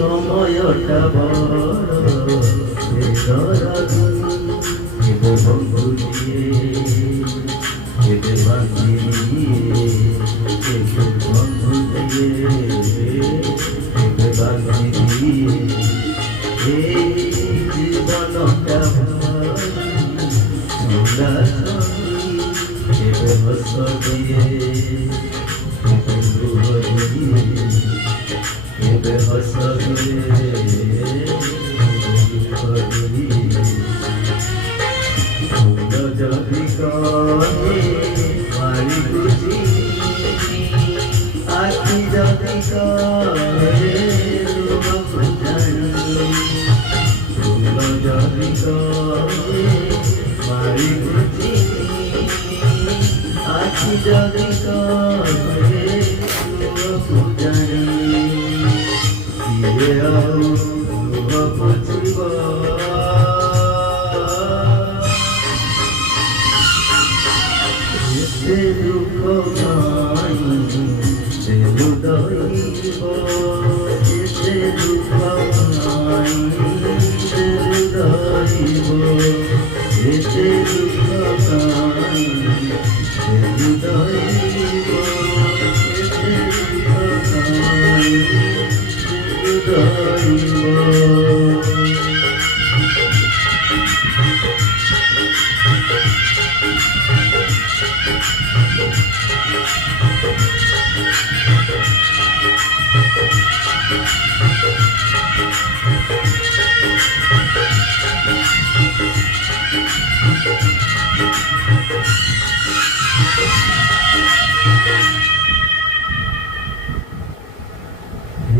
সময়টা বড় কেঁদে বন্ধু দিয়ে কেঁদে বাঁধি দিয়ে কেঁদে বন্ধু দিয়ে কেঁদে বাঁধি দিয়ে এই জীবনটা আমরা কেঁদে হস দিয়ে কেঁদে রুহ দিয়ে কেঁদে হস দিয়ে যদি কহে মারি খুশি আখি যদি কহে রূপ জানি যদি কহে মারি খুশি আখি যদি কহে রূপ জানি ফিরে আও রূপ জীব দুঃখ নাই হৃদয়ব যেতে দুঃখ নাই হৃদয়ব যেতে দুঃখ নাই হৃদয়ব যেতে দুঃখ নাই হৃদয়ব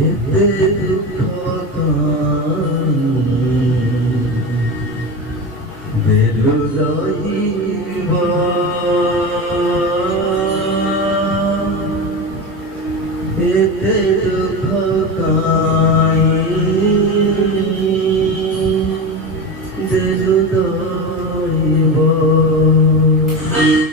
এতে দুঃখ বেদুদাইব এতে দুঃখ